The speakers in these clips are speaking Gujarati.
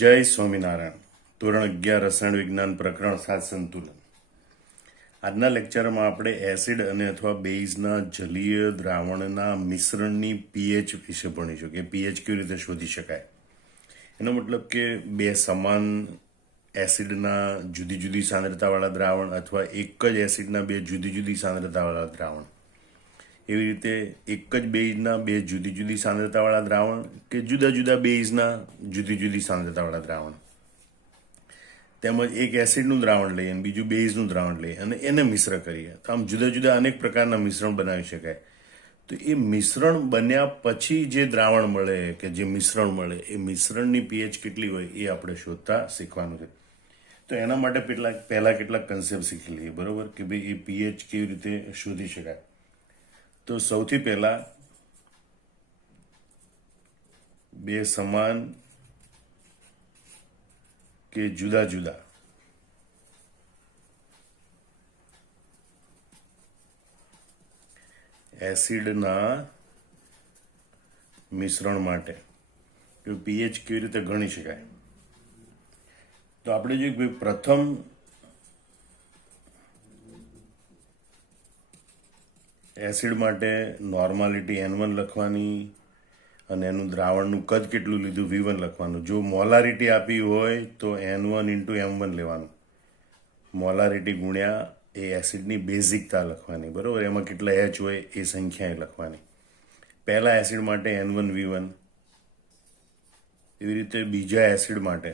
જય સ્વામિનારાયણ. ધોરણ 11 રસાયણ વિજ્ઞાન પ્રકરણ 7 સંતુલન. આજના લેક્ચરમાં આપણે એસિડ અને અથવા બેઝના જલીય દ્રાવણના મિશ્રણની પીએચ વિશે ભણીશું કે પીએચ કેવી રીતે શોધી શકાય. એનો મતલબ કે બે સમાન એસિડના જુદી જુદી સાંદ્રતાવાળા દ્રાવણ અથવા એક જ એસિડના બે જુદી જુદી સાંદ્રતાવાળા દ્રાવણ, એવી રીતે એક જ બેઝના બે જુદી જુદી સાંદ્રતાવાળા દ્રાવણ કે જુદા જુદા બેઝના જુદી જુદી સાંદ્રતાવાળા દ્રાવણ, તેમજ એક એસિડનું દ્રાવણ લઈએ અને બીજું બેઝનું દ્રાવણ લઈએ અને એને મિશ્ર કરીએ. તો આમ જુદા જુદા અનેક પ્રકારના મિશ્રણ બનાવી શકાય. તો એ મિશ્રણ બન્યા પછી જે દ્રાવણ મળે કે જે મિશ્રણ મળે એ મિશ્રણની પીએચ કેટલી હોય એ આપણે શોધતા શીખવાનું છે. તો એના માટે પહેલા કેટલાક કન્સેપ્ટ શીખી લઈએ, બરોબર, કે ભાઈ એ પીએચ કેવી રીતે શોધી શકાય. તો સૌથી પહેલા બે સમાન કે જુદા જુદા એસિડના મિશ્રણ માટે પીએચ કેવી રીતે ગણી શકાય. તો આપણે જોઈએ કે પ્રથમ એસિડ માટે નોર્માલિટી N1 લખવાની અને એનું દ્રાવણનું કદ કેટલું લીધું V1 લખવાનું. જો મોલારિટી આપી હોય તો N1 × M1 લેવાનું. મોલારિટી ગુણ્યા એ એસિડની બેઝિકતા લખવાની, બરોબર. એમાં કેટલા H હોય એ સંખ્યા લખવાની. પહેલા એસિડ માટે N1 V1, એવી રીતે બીજા એસિડ માટે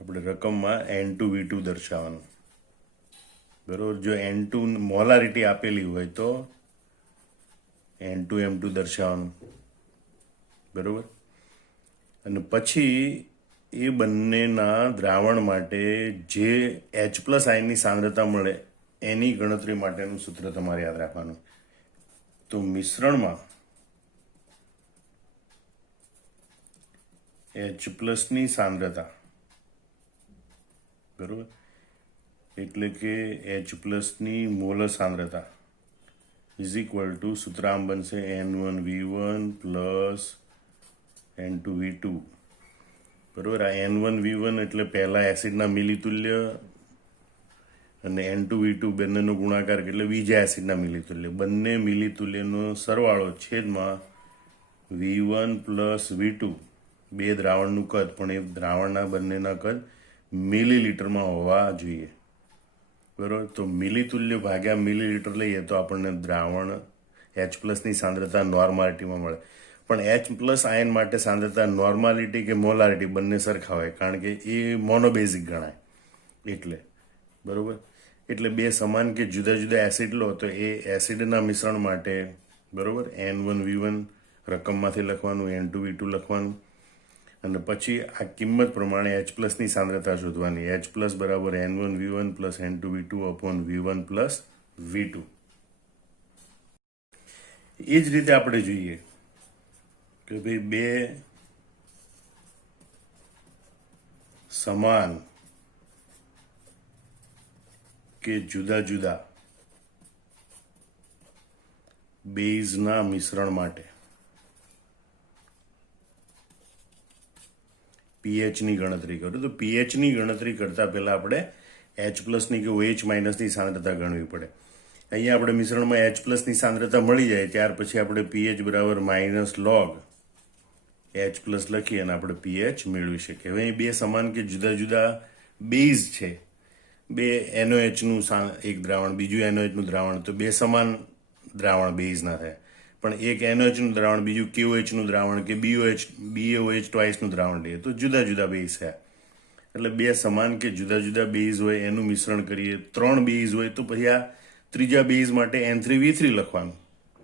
આપણે રકમમાં N2 V2 દર્શાવવાનું, બરોબર. જો N2 મોલારિટી આપેલી હોય તો N2 M2 દર્શાવવાનું, બરોબર. અને પછી એ બંનેના દ્રાવણ માટે જે H+ આયનની સાંદ્રતા મળે એની ગણતરી માટેનું સૂત્ર તમારે યાદ રાખવાનું. તો મિશ્રણમાં H+ની સાંદ્રતા, બરોબર, એટલે કે H+ની મોલ સાંદ્રતા ઇઝ ઇક્વલ ટુ, સૂત્ર આમ બનશે N1 V1 plus N2 V2, બરોબર. આ N1 V1 એટલે પહેલા એસિડના મિલીતુલ્ય અને N2 V2 બંનેનો ગુણાકાર એટલે બીજા એસિડના મિલીતુલ્ય. બંને મિલીતુલ્યનો સરવાળો છેદમાં V1 પ્લસ V2, બે દ્રાવણનું કદ, પણ એ દ્રાવણના બંનેના કદ મિલીલીટરમાં હોવા જોઈએ, બરોબર. તો મિલીતુલ્ય ભાગ્યા મિલીલીટર લઈએ તો આપણને દ્રાવણ H+ની સાંદ્રતા નોર્માલિટીમાં મળે. પણ H+ આયન માટે સાંદ્રતા નોર્માલિટી કે મોલારિટી બંને સરખા હોય, કારણ કે એ મોનોબેઝિક ગણાય એટલે, બરોબર. એટલે બે સમાન કે જુદા જુદા એસિડ લો તો એ એસિડના મિશ્રણ માટે, બરોબર, N1 V1 રકમમાંથી લખવાનું, N2 V2 લખવાનું અને પછી આ કિંમત પ્રમાણે H+ની સાંદ્રતા શોધવાની. H+ બરાબર N1 V1 plus N2 V2 upon V1 plus V2. એ જ રીતે આપણે જોઈએ કે ભાઈ બે સમાન કે જુદા જુદા બેઝના મિશ્રણ માટે પીએચની ગણતરી કરું. તો પીએચની ગણતરી કરતા પહેલા આપણે H+ની કે OH- ની સાંદ્રતા ગણવી પડે. અહીંયા આપણે મિશ્રણમાં H+ની સાંદ્રતા મળી જાય ત્યાર પછી આપણે પીએચ બરાબર -log H+ લખી અને આપણે પીએચ મેળવી શકીએ. હવે અહીં બે સમાન કે જુદા જુદા બેઝ છે, બે NOHનું એક દ્રાવણ, બીજું NOHનું દ્રાવણ, તો બે સમાન દ્રાવણ બેઝના થાય. પણ એક NOHનું દ્રાવણ, બીજું KOHનું દ્રાવણ કે BOH ટ્વાઇસનું દ્રાવણ લઈએ તો જુદા જુદા બેઝ છે. એટલે બે સમાન કે જુદા જુદા બેઝ હોય એનું મિશ્રણ કરીએ. ત્રણ બેઝ હોય તો પછી આ ત્રીજા બેઝ માટે N3V3 લખવાનું,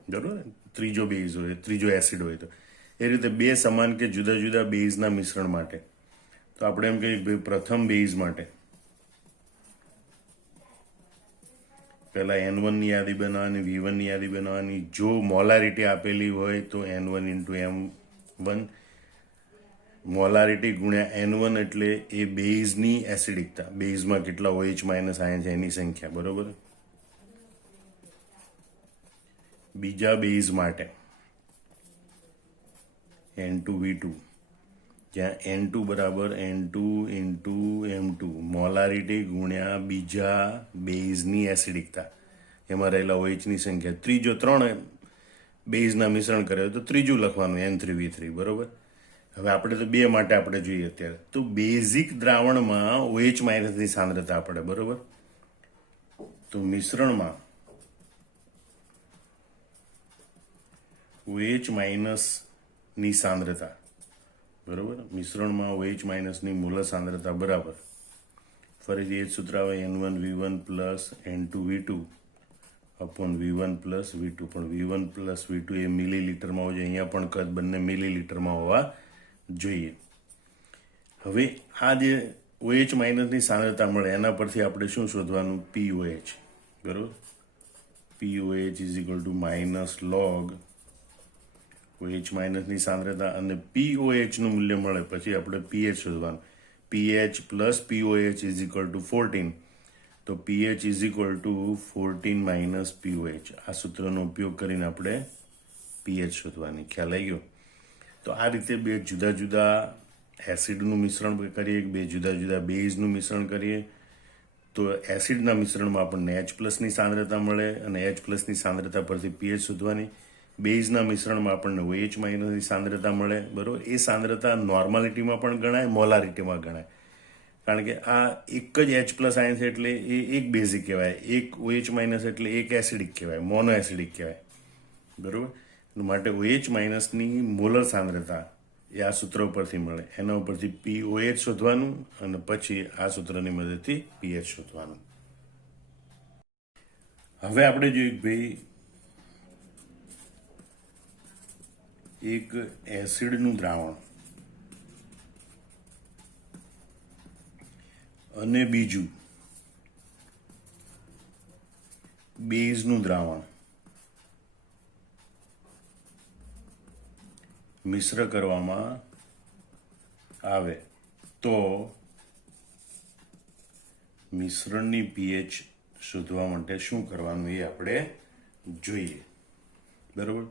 બરોબર. ત્રીજો બેઝ હોય, ત્રીજો એસિડ હોય તો એ રીતે બે સમાન કે જુદા જુદા બેઝના મિશ્રણ માટે તો આપણે એમ કહીએ પ્રથમ બેઝ માટે પહેલા N1ની યાદી બનાવવાની, V1ની યાદી બનાવવાની. જો મોલારિટી આપેલી હોય તો N1 × M1, મોલારિટી ગુણ્યા N1 એટલે એ બેઝની એસિડિકતા, બેઝમાં કેટલા OH- આયન છે એની સંખ્યા, બરોબર. બીજા બેઝ માટે N2 V2 જ્યાં N2 બરાબર N2 ઇન્ટુ M2 મોલારિટી ગુણ્યા બીજા બેઝની એસિડિકતા, એમાં રહેલા OHની સંખ્યા. ત્રીજો 3 બેઝના મિશ્રણ કરે તો ત્રીજું લખવાનું N3V3, બરોબર. હવે આપણે તો 2 માટે આપણે જોઈએ અત્યારે. તો બેઝિક દ્રાવણમાં OH માઇનસની સાંદ્રતા આપણે, બરોબર. તો મિશ્રણમાં OH માઇનસની સાંદ્રતા, બરોબર. મિશ્રણમાં OH માઇનસની મોલર સાંદ્રતા બરાબર, ફરીથી એ જ સૂત્ર આવે, N1V1 plus N2V2 upon V1 plus V2. પણ V1 પ્લસ V2 એ મિલીલીટરમાં હોય છે, અહીંયા પણ કદ બંને મિલીલીટરમાં હોવા જોઈએ. હવે આ જે OH માઇનસની સાંદ્રતા મળે એના પરથી આપણે શું શોધવાનું? POH, બરોબર. POH is equal two minus log OH માઇનસની સાંદ્રતા, અને POHનું મૂલ્ય મળે પછી આપણે pH શોધવાનું. pH plus POH is equal two 14. તો pH is equal two 14 minus POH. આ સૂત્રનો ઉપયોગ કરીને આપણે pH શોધવાની. ખ્યાલ આવી ગયો? તો આ રીતે 2 જુદા જુદા એસિડનું મિશ્રણ કરીએ, 2 જુદા જુદા બેઝનું મિશ્રણ કરીએ. તો એસિડના મિશ્રણમાં આપણને H પ્લસની સાંદ્રતા મળે અને H પ્લસની સાંદ્રતા પરથી pH શોધવાની. બેઝના મિશ્રણમાં આપણને OH માઇનસની સાંદ્રતા મળે, બરોબર. એ સાંદ્રતા નોર્માલિટીમાં પણ ગણાય, મોલારિટીમાં ગણાય, કારણ કે આ એક જ H પ્લસ આયન છે એટલે એ એક બેઝિક કહેવાય, એક OH માઇનસ એટલે એક એસિડિક કહેવાય, મોનો એસિડિક કહેવાય, બરોબર. માટે OH માઇનસની મોલર સાંદ્રતા એ આ સૂત્ર ઉપરથી મળે, એના ઉપરથી POH શોધવાનું અને પછી આ સૂત્રની મદદથી pH શોધવાનું. હવે આપણે જોઈએ ભાઈ, એક એસિડનું દ્રાવણ અને બીજું બેઝનું દ્રાવણ મિશ્ર કરવામાં આવે તો મિશ્રણની pH શોધવા માટે શું કરવાનું એ આપણે જોઈએ, બરોબર.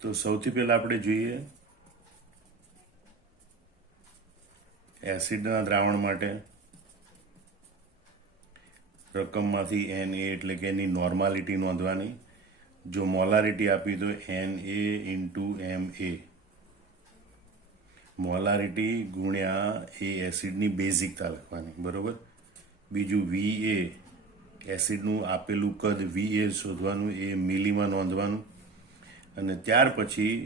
તો સૌથી પહેલા આપણે જોઈએ એસિડના દ્રાવણ માટે રકમમાંથી Na એટલે કે એની નોર્માલિટી નોંધવાની. જો મોલારિટી આપી તો Na ઇન્ટુ Ma, મોલારિટી ગુણ્યા એ એસિડની બેઝિકતા લખવાની, બરોબર. બીજું Va, એસિડનું આપેલું કદ Va શોધવાનું, એ મિલીમાં નોંધવાનું. અને ત્યાર પછી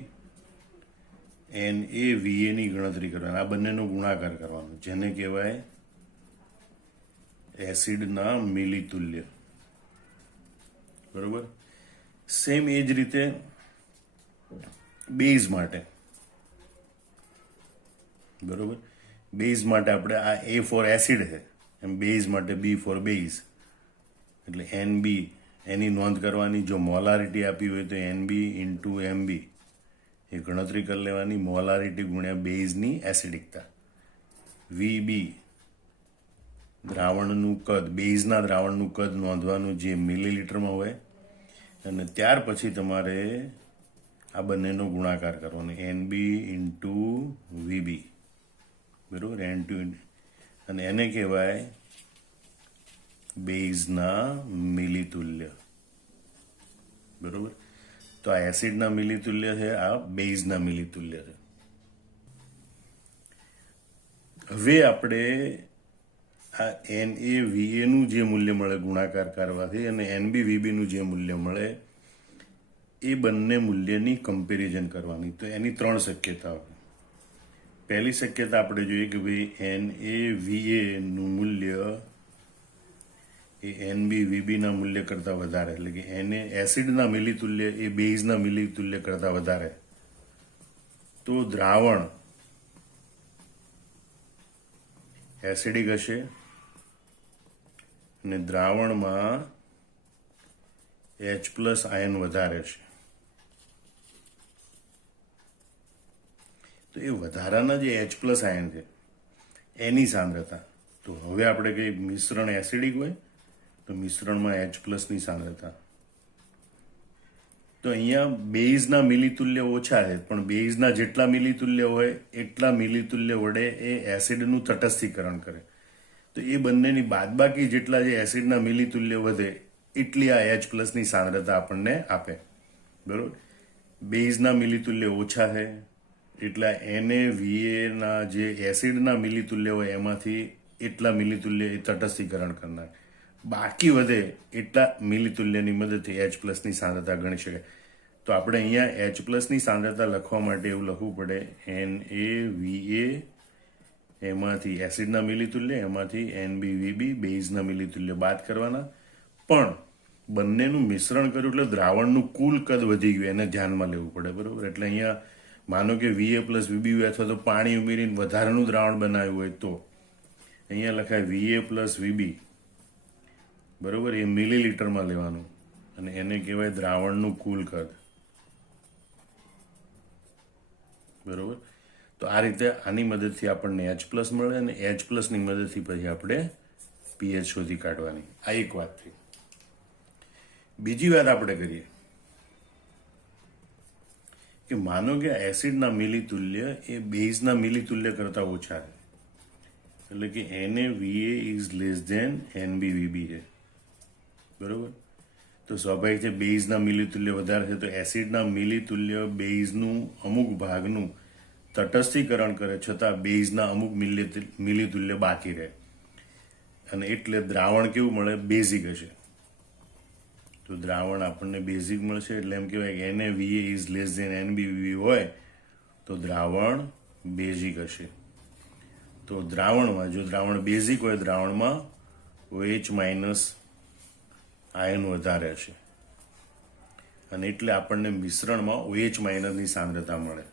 NaVaની ગણતરી કરવાની, આ બંનેનો ગુણાકાર કરવાનો, જેને કહેવાય એસિડના મિલીતુલ્ય, બરોબર. સેમ એ જ રીતે બેઝ માટે, બરોબર. બેઝ માટે આપણે આ A ફોર એસિડ છે, એમ બેઝ માટે B ફોર બેઝ, એટલે NB એની નોંધ કરવાની. જો મોલારિટી આપી હોય તો NB ઇન્ટુ MB એ ગણતરી કરી લેવાની, મોલારિટી ગુણ્યા બેઝની એસિડિકતા. VB દ્રાવણનું કદ, બેઝના દ્રાવણનું કદ નોંધવાનું, જે મિલીલીટરમાં હોય. અને ત્યાર પછી તમારે આ બંનેનો ગુણાકાર કરવાનો, NB ઇન્ટુ VB, બરોબર. N2, અને એને કહેવાય બેઝના મિલીતુલ્ય, બરોબર. તો આ એસિડના મિલીતુલ્ય છે, આ બેઝના મિલીતુલ્ય છે. હવે આપણે આ NaVaનું જે મૂલ્ય મળે ગુણાકાર કરવાથી અને NbVbનું જે મૂલ્ય મળે એ બંને મૂલ્યની કમ્પેરિઝન કરવાની. તો એની 3 શક્યતાઓ. પહેલી શક્યતા આપણે જોઈએ કે ભાઈ NaVaનું મૂલ્ય એ NbVbના મૂલ્ય કરતાં વધારે, એટલે કે એસિડના મિલીતુલ્ય એ બેઝના મિલીતુલ્ય કરતાં વધારે, તો દ્રાવણ એસિડિક હશે અને દ્રાવણમાં H પ્લસ આયન વધારે છે. તો એ વધારાના જે H પ્લસ આયન છે એની સાંદ્રતા, તો હવે આપણે કઈ મિશ્રણ એસિડિક હોય તો મિશ્રણમાં H પ્લસની સાંદ્રતા તો અહીંયા બેઝના મિલીતુલ્ય ઓછા છે, પણ બેઝના જેટલા મિલીતુલ્ય હોય એટલા મિલીતુલ્ય વડે એ એસિડનું તટસ્થીકરણ કરે. તો એ બંનેની બાદબાકી જેટલા જે એસિડના મિલીતુલ્ય વધે એટલી આ H+ ની સાંદ્રતા આપણને આપે. બરોબર. બેઝના મિલીતુલ્ય ઓછા છે એટલા Na ના જે એસિડના મિલીતુલ્ય હોય એમાંથી એટલા મિલીતુલ્ય એ તટસ્થીકરણ કરનાર. બાકી વધે એટલા મિલીતુલ્યની મદદથી H+ ની સાંદ્રતા ગણી શકાય. તો આપણે અહીંયા H+ ની સાંદ્રતા લખવા માટે એવું લખવું પડે NaVa, એમાંથી એસિડના મિલીતુલ્ય, એમાંથી NbVb બેઝના મિલીતુલ્ય બાદ કરવાના. પણ બંનેનું મિશ્રણ કર્યું એટલે દ્રાવણનું કુલ કદ વધી ગયું, એને ધ્યાનમાં લેવું પડે. બરોબર. એટલે અહીંયા માનો કે Va + Vb અથવા તો પાણી ઉમેરીને વધારાનું દ્રાવણ બનાવ્યું હોય તો અહીંયા લખાય Va + Vb. બરોબર. એ મિલીલીટરમાં લેવાનું અને એને કહેવાય દ્રાવણનું કુલ કદ. બરોબર. તો આ રીતે આની મદદથી આપણને H+ મળે અને H+ ની મદદથી પછી આપણે pH શોધી કાઢવાની. આ એક વાત થઈ. બીજી વાત આપણે કરીએ કે માનો કે એસિડના મિલીતુલ્ય એ બેઝના મિલીતુલ્ય કરતા ઓછા છે, એટલે કે NaVa > NbVb છે. બરોબર. તો સ્વાભાવિક છે બેઝના મિલીતુલ્ય વધારે છે તો એસિડના મિલીતુલ્ય બેઝનું અમુક ભાગનું તટસ્થીકરણ કરે, છતાં બેઝના અમુક મિલીતુલ્ય બાકી રહે અને એટલે દ્રાવણ કેવું મળે? બેઝિક હશે. તો દ્રાવણ આપણને બેઝિક મળશે એટલે એમ કહેવાય કે NaVa > NbVb હોય તો દ્રાવણ બેઝિક હશે. તો દ્રાવણમાં જો દ્રાવણ બેઝિક હોય દ્રાવણમાં OH- આયન વધારે હશે અને એટલે આપણને મિશ્રણમાં OH- ની સાંદ્રતા મળે.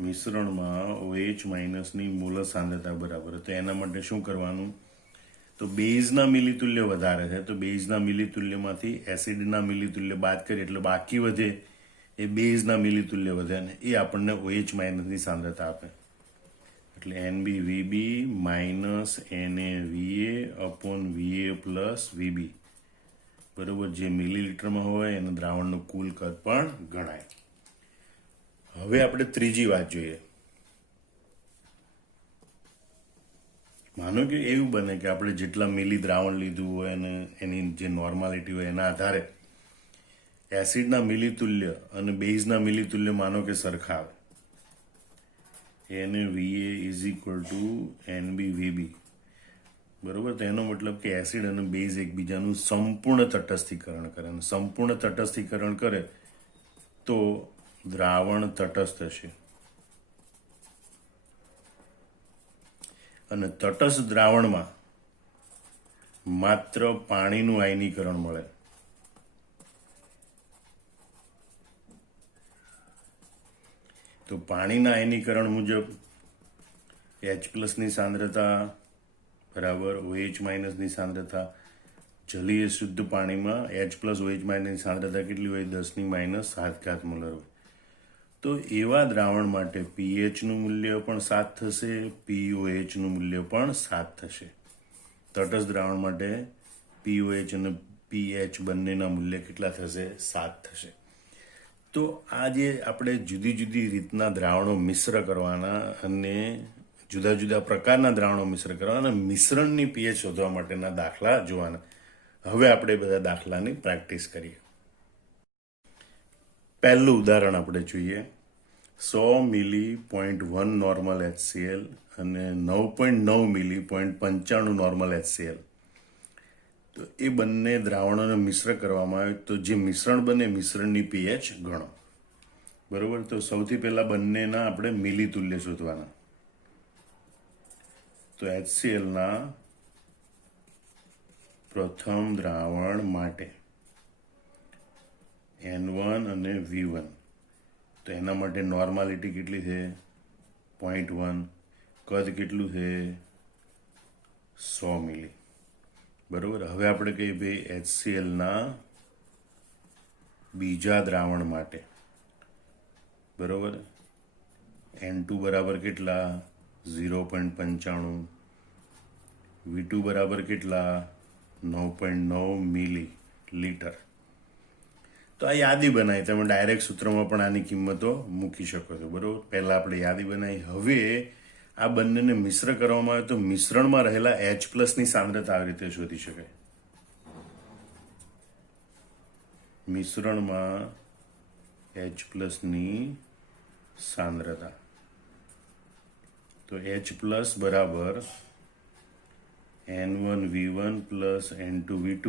મિશ્રણમાં OH- ની મોલર સાંદ્રતા બરાબર. તો એના માટે શું કરવાનું? તો બેઝના મિલીતુલ્ય વધારે છે તો બેઝના મિલીતુલ્યમાંથી એસિડના મિલીતુલ્ય બાદ કરીએ એટલે બાકી વધે એ બેઝના મિલીતુલ્ય વધે અને એ આપણને OH- ની સાંદ્રતા આપે. એટલે NbVb - NaVa/Va + Vb. બરોબર. જે મિલીલીટરમાં હોય એનું દ્રાવણનું કુલ કદ પણ ગણાય. હવે આપણે ત્રીજી વાત જોઈએ. માનો કે એવું બને કે આપણે જેટલા મિલી દ્રાવણ લીધું હોય અને એની જે નોર્માલિટી હોય એના આધારે એસિડના મિલીતુલ્ય અને બેઝના મિલીતુલ્ય માનો કે સરખા આવે. NaVa = NbVb. બરોબર. તો એનો મતલબ કે એસિડ અને બેઝ એકબીજાનું સંપૂર્ણ તટસ્થીકરણ કરે અને સંપૂર્ણ તટસ્થીકરણ કરે તો દ્રાવણ તટસ્થ હશે અને તટસ્થ દ્રાવણમાં માત્ર પાણીનું આયનીકરણ મળે. તો પાણીના આયનીકરણ મુજબ H+ ની સાંદ્રતા બરાબર OH- ની સાંદ્રતા. જલીય શુદ્ધ પાણીમાં H+ OH- ની સાંદ્રતા કેટલી હોય? 10⁻⁷ મોલર હોય. તો એવા દ્રાવણ માટે pHનું મૂલ્ય પણ 7 થશે, pOHનું મૂલ્ય પણ 7 થશે. તટસ્થ દ્રાવણ માટે pOH અને pH બંનેના મૂલ્ય કેટલા થશે? 7 થશે. તો આ જે આપણે જુદી જુદી રીતના દ્રાવણો મિશ્ર કરવાના અને જુદા જુદા પ્રકારના દ્રાવણો મિશ્ર કરવાના મિશ્રણની pH શોધવા માટેના દાખલા જોવાના. હવે આપણે બધા દાખલાની પ્રેક્ટિસ કરીએ. પહેલું ઉદાહરણ આપણે જોઈએ. 100 મિલી 0.1 નોર્મલ HCl અને 9.9 મિલી 0.95 નોર્મલ HCl. તો એ બંને દ્રાવણોને મિશ્ર કરવામાં આવે તો જે મિશ્રણ બને મિશ્રણની pH ગણો. બરોબર. તો સૌથી પહેલા બંનેના આપણે મિલીતુલ્ય શોધવાના. તો HClના પ્રથમ દ્રાવણ માટે N1 અને V1. તો એના માટે નોર્માલિટી કેટલી છે? 0.1. કદ કેટલું છે? 100 મિલી. બરોબર. હવે આપણે કહીએ ભાઈ HClના બીજા દ્રાવણ માટે. બરોબર. N2 બરાબર કેટલા? 0.95. V2 બરાબર કેટલા? 9.9 મિલી લીટર. આ યાદી બનાવી, તમે ડાયરેક્ટ સૂત્રમાં પણ આની કિંમતો મૂકી શકો છો, બરોબર. પહેલા આપણે યાદી બનાવી. હવે આ બંનેને મિશ્ર કરવામાં આવે તો મિશ્રણમાં રહેલા H+ ની સાંદ્રતા આવી રીતે શોધી શકાય. મિશ્રણમાં H+ ની સાંદ્રતા, તો H+ બરાબર N1V1 plus N2V2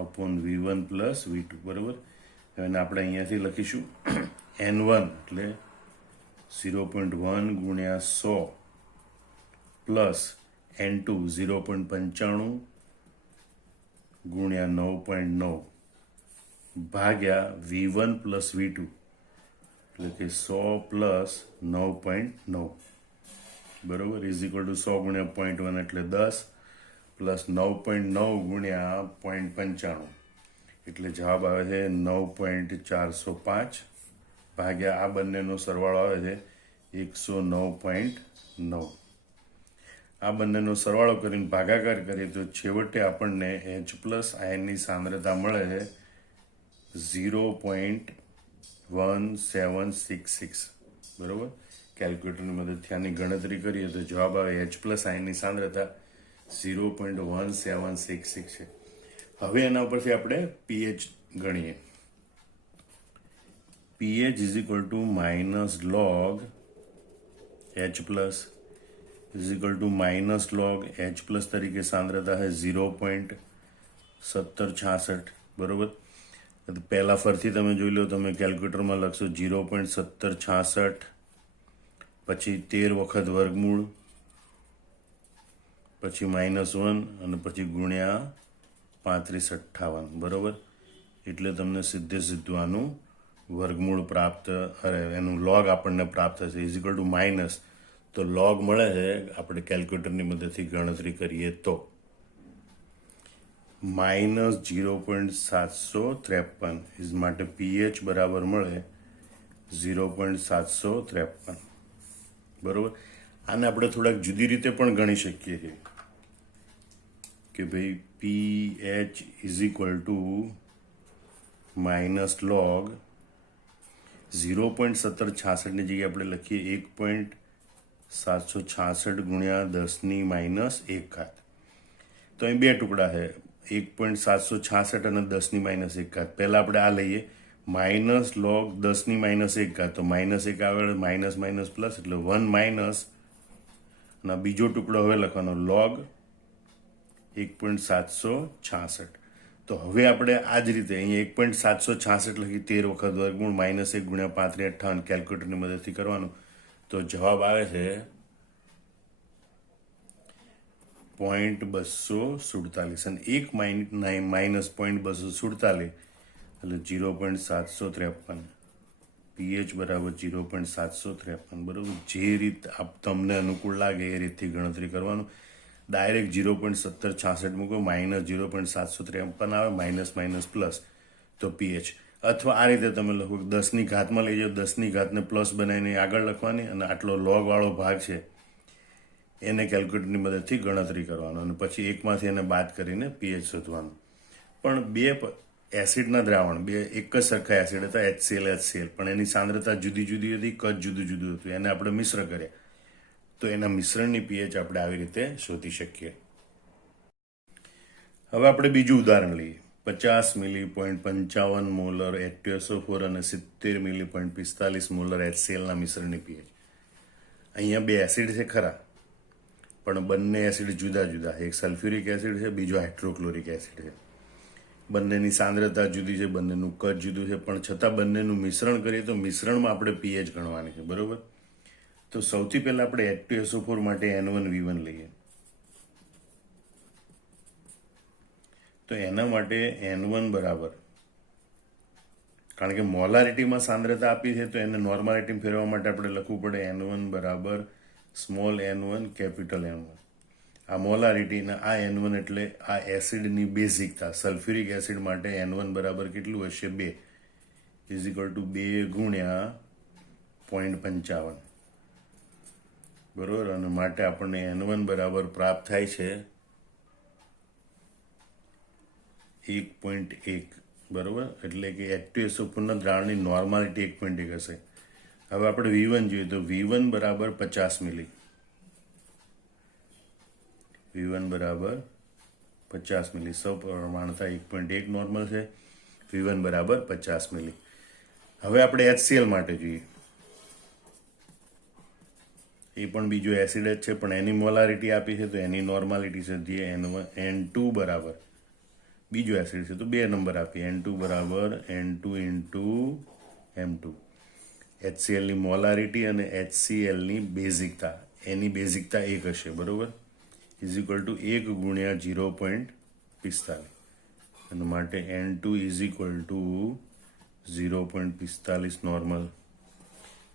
upon V1 plus V2, બરોબર. હવે આપણે અહીંયાથી લખીશું N1 એટલે 0.1 ગુણ્યા 100 પ્લસ N2 0.95 ગુણ્યા 9.9 ભાગ્યા V1 પ્લસ V2 એટલે કે 100 પ્લસ 9.9, બરોબર, ઇઝ ઇક્વલ ટુ 100 ગુણ્યા 0.1 એટલે 10 પ્લસ 9.9 ગુણ્યા 0.95 એટલે જવાબ આવે છે 9.405 ભાગ્યા આ બંનેનો સરવાળો આવે છે 109.9. આ બંનેનો સરવાળો કરીને ભાગાકાર કરીએ તો છેવટે આપણને H+ આયનની સાંદ્રતા મળે છે 0.1766, બરોબર. કેલ્ક્યુલેટરની મદદથી આની ગણતરી કરીએ તો જવાબ આવે H+ આયનની સાંદ્રતા 0.1766 છે. હવે એના ઉપરથી આપણે pH ગણીએ. pH is equal two minus log H+ is equal two minus log H+ તરીકે સાંદ્રતા है 0.1766, બરોબર. પહેલા ફરથી તમે જોઈ લો, તમે કેલ્ક્યુલેટરમાં લખશો 0.1766 પછી 13 વખત વર્ગમૂળ પછી -1 અને પછી ગુણ્યા 3558, બરોબર. એટલે તમને સીધું આનું વર્ગમૂળ પ્રાપ્ત, એનું લોગ આપણને પ્રાપ્ત થશે. ઇઝ ઇક્વલ ટુ માઇનસ, તો લોગ મળે છે આપણે કેલ્ક્યુલેટરની મદદથી ગણતરી કરીએ તો -0.753 ઇઝ માટે pH બરાબર મળે 0.753, બરોબર. આને આપણે થોડાક જુદી રીતે પણ ગણી શકીએ છીએ કે ભાઈ pH is equal two minus log 0.1766 ની જગ્યાએ આપણે લખીએ 1.766 ગુણ્યા 10⁻1. તો અહીં બે ટુકડા છે, 1.766 અને 10⁻1. પહેલા આપણે આ લઈએ માઇનસ લોગ 10⁻1, તો -1 આવે માઇનસ માઇનસ પ્લસ એટલે 1 માઇનસ, અને બીજો ટુકડો હવે લખવાનો લોગ 1.766. તો હવે આપણે આ જ રીતે અહીંયા 1.766 લખી 13 વખત વર્ગમૂળ -1 ગુણ્યા 3558 કેલ્ક્યુલેટરની મદદથી કરવાનું, તો જવાબ આવે છે 0.247 અને 1 માઇનસ 0.247 એટલે 0.753. pH બરાબર 0.753, બરાબર. જે રીત તમને અનુકૂળ લાગે એ રીતથી ગણતરી કરવાનું. ડાયરેક્ટ 0.1766 મૂકો, -0.753 આવે, માઇનસ માઇનસ પ્લસ, તો pH. અથવા આ રીતે તમે લખો 10ની ઘાતમાં લઈ જાઓ, 10ની ઘાતને પ્લસ બનાવીને આગળ લખવાની, અને આટલો લોગ વાળો ભાગ છે એને કેલ્ક્યુલેટરની મદદથી ગણતરી કરવાનો, અને પછી એકમાંથી એને બાદ કરીને pH શોધવાનું. પણ બે એસિડના દ્રાવણ, બે એક જ સરખા એસિડ હતા, HCl, પણ એની સાંદ્રતા જુદી જુદી હતી, કદ જુદું જુદું હતું. એને આપણે મિશ્ર કર્યા તો એના મિશ્રણની pH આપણે આવી રીતે શોધી શકીએ. હવે આપણે બીજું ઉદાહરણ લઈએ. 50 મિલી 0.55 મોલર H2SO4 અને 70 મિલી 0.45 મોલર HClના મિશ્રણની pH. અહીંયા બે એસિડ છે ખરા, પણ બંને એસિડ જુદા જુદા. એક સલ્ફ્યુરિક એસિડ છે, બીજો હાઇડ્રોક્લોરિક એસિડ છે. બંનેની સાંદ્રતા જુદી છે, બંનેનું કદ જુદું છે, પણ છતાં બંનેનું મિશ્રણ કરીએ તો મિશ્રણમાં આપણે pH ગણવાની છે, બરોબર. તો સૌથી પહેલા આપણે H2SO4 માટે N1V1 લઈએ. તો એના માટે N1 બરાબર, કારણ કે મોલારિટીમાં સાંદ્રતા આપી છે તો એને નોર્માલિટીમાં ફેરવવા માટે આપણે લખવું પડે N1 બરાબર સ્મોલ n1 કેપિટલ N1. આ મોલારિટી ને આ N1 એટલે આ એસિડની બેઝિકતા. સલ્ફ્યુરિક એસિડ માટે N1 બરાબર કેટલું હશે? 2 ઇઝ ઇક્વલ ટુ 2 ગુણ્યા 0.55, બરોબર. અને માટે આપણને N1 બરાબર પ્રાપ્ત થાય છે 1.1 બરોબર, એટલે કે H2SO4 દ્રાવણની નોર્માલિટી 1.1 હશે. હવે આપણે V1 જોઈએ તો V1 બરાબર 50 મિલી, V1 બરાબર 50 મિલી સપ્રમાણતા 1.1 નોર્મલ છે, V1 બરાબર 50 મિલી. હવે આપણે HCl માટે જોઈએ, એ પણ બીજો એસિડ જ છે પણ એની મોલારિટી આપી છે તો એની નોર્માલિટી છે N2 બરાબર બીજો એસિડ છે તો 2 નંબર આપીએ, N2 બરાબર N2 ઇન્ટુ M2. HCl ની મોલારિટી અને HCl ની બેઝિકતા, એની બેઝિકતા 1 હશે, બરોબર, ઇઝ ઇક્વલ ટુ 1 ગુણ્યા 0.45 અને માટે N2 is equal two 0.45 normal.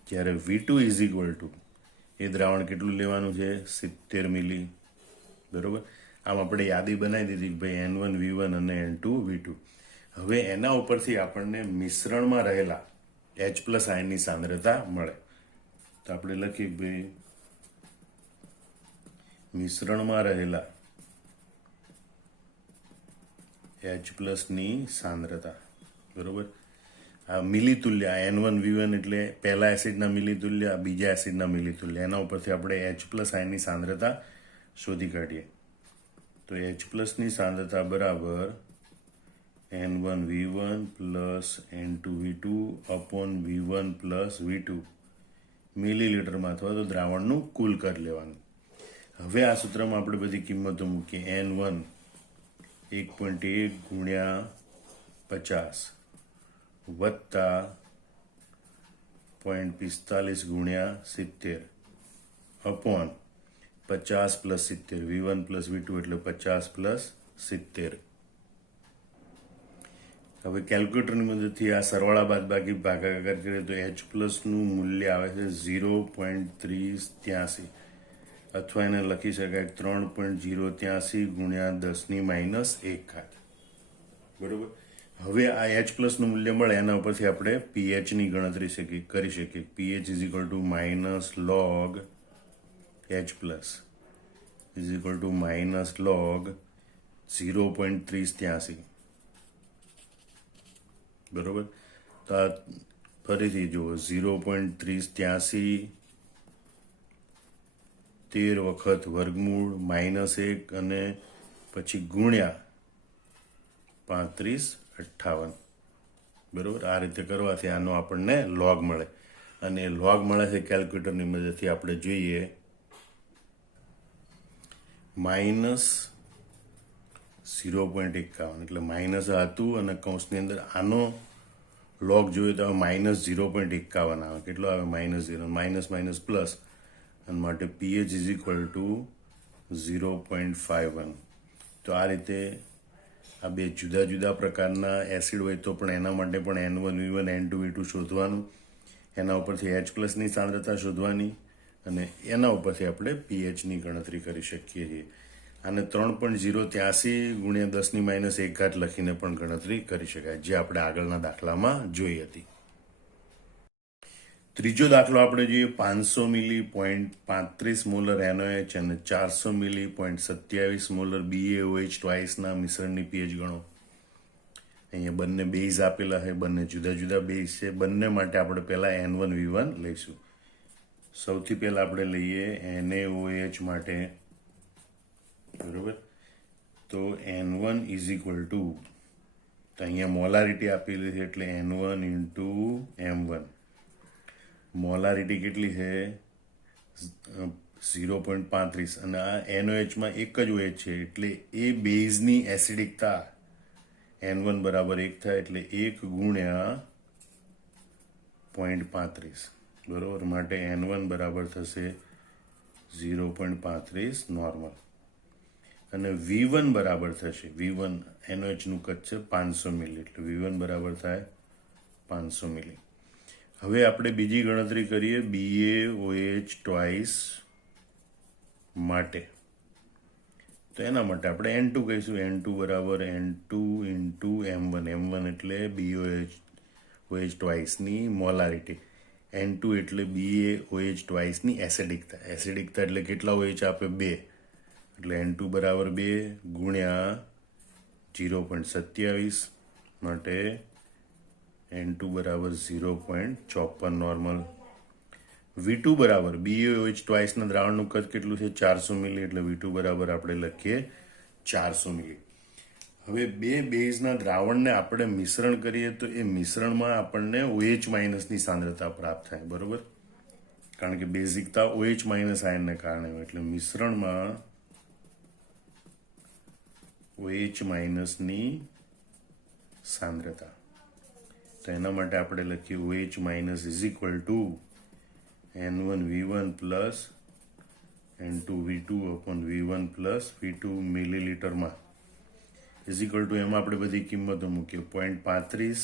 જ્યારે V2 ઇઝ ઇક્વલ ટુ, એ દ્રાવણ કેટલું લેવાનું છે, 70 મિલી, બરોબર. આમ આપણે યાદી બનાવી દીધી કે ભાઈ N1 V1 અને N2 V2. હવે એના ઉપરથી આપણને મિશ્રણમાં રહેલા H પ્લસ આયનની સાંદ્રતા મળે. તો આપણે લખીએ ભાઈ મિશ્રણમાં રહેલા H પ્લસની સાંદ્રતા, બરોબર. આ મિલીતુલ્ય, N1 V1 એટલે પહેલા એસિડના મિલીતુલ્ય, બીજા એસિડના મિલીતુલ્ય, એના ઉપરથી આપણે H પ્લસ આયનની સાંદ્રતા શોધી કાઢીએ. તો H પ્લસની સાંદ્રતા બરાબર N1 V1 plus N2 V2 upon V1 plus V2 મિલીલીટરમાં અથવા તો દ્રાવણનું કુલ કદ લેવાનું. હવે આ સૂત્રમાં આપણે બધી કિંમતો મૂકીએ, N1 1.1 ગુણ્યા 50 વત્તા 0.45 ગુણ્યા 70 upon 50 plus 70, V1 plus V2 એટલે 50 પ્લસ 70. હવે કેલ્ક્યુલેટરની મદદથી આ સરવાળા બાદબાકી ભાગાકાર કરીએ તો H પ્લસનું મૂલ્ય આવે છે 0.383 અથવા એને લખી શકાય 3.083 ગુણ્યા 10⁻1, બરોબર. હવે આ H પ્લસનું મૂલ્ય મળે એના ઉપરથી આપણે pHની ગણતરી કરી શકીએ. pH is equal two minus log H plus is equal two minus log 0.383, બરોબર. તો આ ફરીથી જુઓ, 0.383 13 વખત વર્ગમૂળ -1 અને પછી ગુણ્યા 3558, બરોબર. આ રીતે કરવાથી આનો આપણને લોગ મળે અને લોગ મળે છે કેલ્ક્યુલેટરની મદદથી આપણે જોઈએ -0.51 એટલે માઇનસ હતું અને કૌંસની અંદર આનો લોગ જોઈએ તો -0.51 આવે. કેટલો આવે? -0, માઇનસ માઇનસ પ્લસ અને માટે pH ઇઝ ઇક્વલ ટુ 0.51. તો આ રીતે આ બે જુદા જુદા પ્રકારના એસિડ હોય તો પણ એના માટે પણ N1 V1 N2 V2 શોધવાનું, એના ઉપરથી H પ્લસની સાંદ્રતા શોધવાની અને એના ઉપરથી આપણે pHની ગણતરી કરી શકીએ છીએ. આને 3.083 ગુણ્યા 10⁻1 લખીને પણ ગણતરી કરી શકાય, જે આપણે આગળના દાખલામાં જોઈ હતી. ત્રીજો દાખલો આપણે જોઈએ, 500 મિલી 0.35 મોલર NaOH અને 400 મિલી 0.27 મોલર BaOH ટ્વાઇસના મિશ્રણની pH ગણો. અહીંયા બંને બેઝ આપેલા છે, બંને જુદા જુદા બેઝ છે. બંને માટે આપણે પહેલા N1 V1 લઈશું. સૌથી પહેલા આપણે લઈએ NaOH માટે, બરોબર. તો N1 ઇઝ ઇક્વલ ટુ, તો અહીંયા મોલારિટી આપેલી છે એટલે N1 ઇન્ટુ M1. મોલારિટી કેટલી છે? 0.35 અને આ NaOHમાં એક જ OH છે એટલે એ બેઝની એસિડિકતા N1 બરાબર 1 થાય એટલે 1 ગુણ્યા 0.35, બરોબર. માટે N1 બરાબર થશે 0.35 નોર્મલ અને V1 બરાબર થશે, V1 NaOHનું કદ છે 500 મિલી એટલે V1 બરાબર થાય 500 મિલી. હવે આપણે બીજી ગણતરી કરીએ BaOH ટ્વાઇસ માટે. તો એના માટે આપણે N2 કહીશું. N2 બરાબર N2 ઇન્ટુ M1. M1 એટલે BaOH ટ્વાઇસની મોલારિટી, N2 એટલે BaOH ટ્વાઇસની એસિડિકતા. એસિડિકતા એટલે કેટલા OH આપે? 2 એટલે N2 બરાબર 2 ગુણ્યા 0.27 માટે N2 બરાબર 0.54 નોર્મલ. V2 બરાબર BaOH ટ્વાઇસના દ્રાવણનું કદ કેટલું છે? 400 મિલી. એટલે V2 બરાબર આપણે લખીએ 400 મિલી. હવે બે બેઝના દ્રાવણને આપણે મિશ્રણ કરીએ તો એ મિશ્રણમાં આપણને OH માઇનસની સાંદ્રતા પ્રાપ્ત થાય, બરોબર? કારણ કે બેઝિકતા OH માઇનસ આયનને કારણે હોય. એટલે મિશ્રણમાં OH માઇનસની સાંદ્રતા. તો એના માટે આપણે લખીએ OH minus is equal to N1V1 plus N2V2 upon V1 plus V2 મિલીલીટરમાં ઇઝ ઇક્વલ ટુ એમાં આપણે બધી કિંમતો મૂકીએ 0.35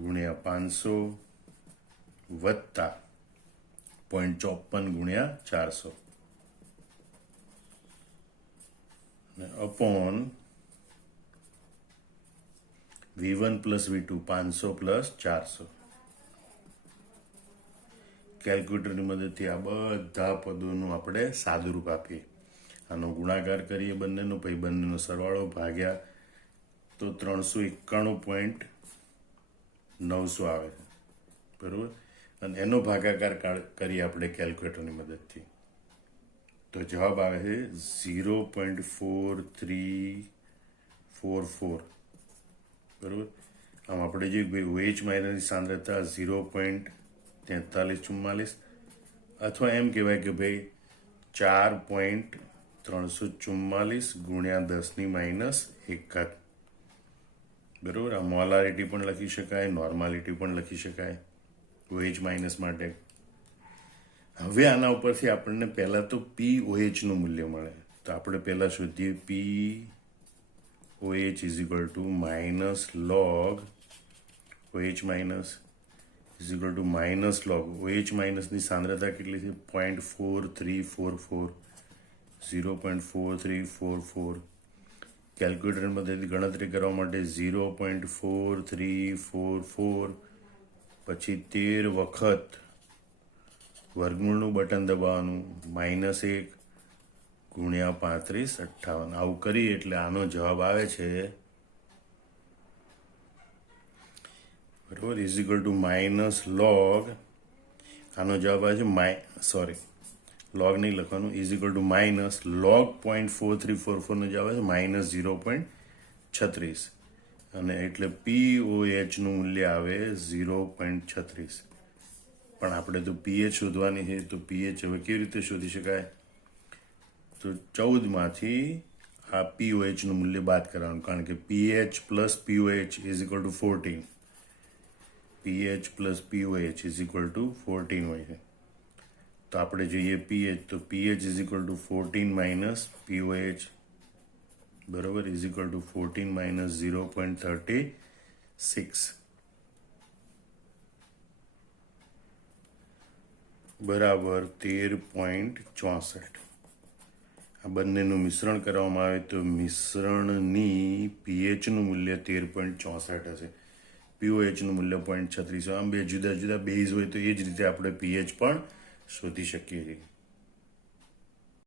ગુણ્યા 500 વત્તા 0.54 ગુણ્યા 400 upon V1 plus V2 500 plus 400. કેલ્ક્યુલેટરની મદદથી આ બધા પદોનું આપણે સાદુરૂપ આપીએ. આનો ગુણાકાર કરીએ બંનેનો, પછી બંનેનો સરવાળો ભાગ્યા તો 391.900 આવે છે, બરોબર? અને એનો ભાગાકાર કરીએ આપણે કેલ્ક્યુલેટરની મદદથી તો જવાબ આવે છે 0.4344, બરોબર? આમ આપણે જે OH માઇનસની સાંદ્રતા 0.4344 અથવા એમ કહેવાય કે ભાઈ 4.344 ગુણ્યા 10⁻1, બરોબર? આ મોલારિટી પણ લખી શકાય, નોર્માલિટી પણ લખી શકાય OH માઇનસ માટે. હવે આના ઉપરથી આપણને પહેલાં તો POH નું મૂલ્ય મળે. તો આપણે પહેલાં શોધીએ POH is equal two minus log OH minus is equal two minus log OH માઇનસની સાંદ્રતા કેટલી છે? 0.4344, 0.4344. કેલ્ક્યુલેટર મદદથી ગણતરી કરવા માટે 0.4344 પછી 13 વખત વર્ગમૂળનું બટન દબાવવાનું, -1 ગુણ્યા 35 58. આવું કરીએ એટલે આનો જવાબ આવે છે, બરોબર, is equal two minus log, આનો જવાબ આવે છે લોગ નહીં લખવાનું, is equal two minus log 0.4344 નો જવાબ આવે છે -0.36. અને એટલે POH નું મૂલ્ય આવે 0.36. પણ આપણે તો pH શોધવાની છે, તો pH હવે કેવી રીતે શોધી શકાય? તો 14માંથી આ POH નું મૂલ્ય બાદ કરવાનું, કારણ કે pH plus POH is equal two 14. pH plus POH is equal two 14 હોય છે. તો આપણે જોઈએ pH, તો pH is equal two 14 minus POH, બરોબર, ઇઝ ઇક્વલ ટુ 14 માઇનસ 0.36 બરાબર 13.64. આ બંનેનું મિશ્રણ કરવામાં આવે તો મિશ્રણની pH નું મૂલ્ય 13.64 હશે, POH નું મૂલ્ય 0.36. આમ બે જુદા જુદા બેઝ હોય તો એ જ રીતે આપણે pH પણ શોધી શકીએ છીએ.